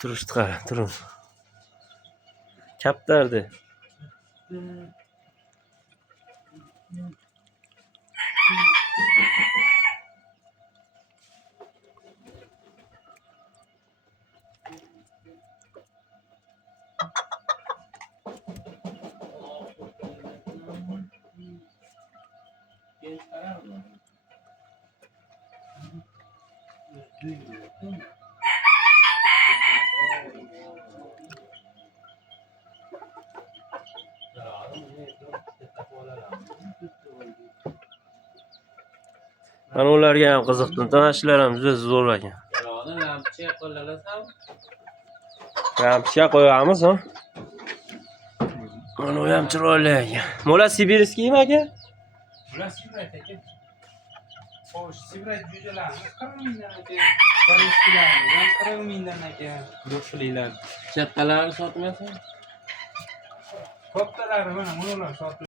Turishdi qara, turing. Kaptardi. Mana ularga ham qiziqdim. Tomoshalar ham juda zo'r ekan. Ramchga qo'yamiz, ha? Mana u ham chiroyli ekan. Mo'la sibirskiymi aka? Mo'la sibirayt aka. Xo'sh, sibirayt jo'jalarimiz 40 mingdan aka. Sibirskiylarimiz ham 40 mingdan aka. Yo'qchiliklar. Kattalari sotmasin. Kattalari mana ular sotiladi.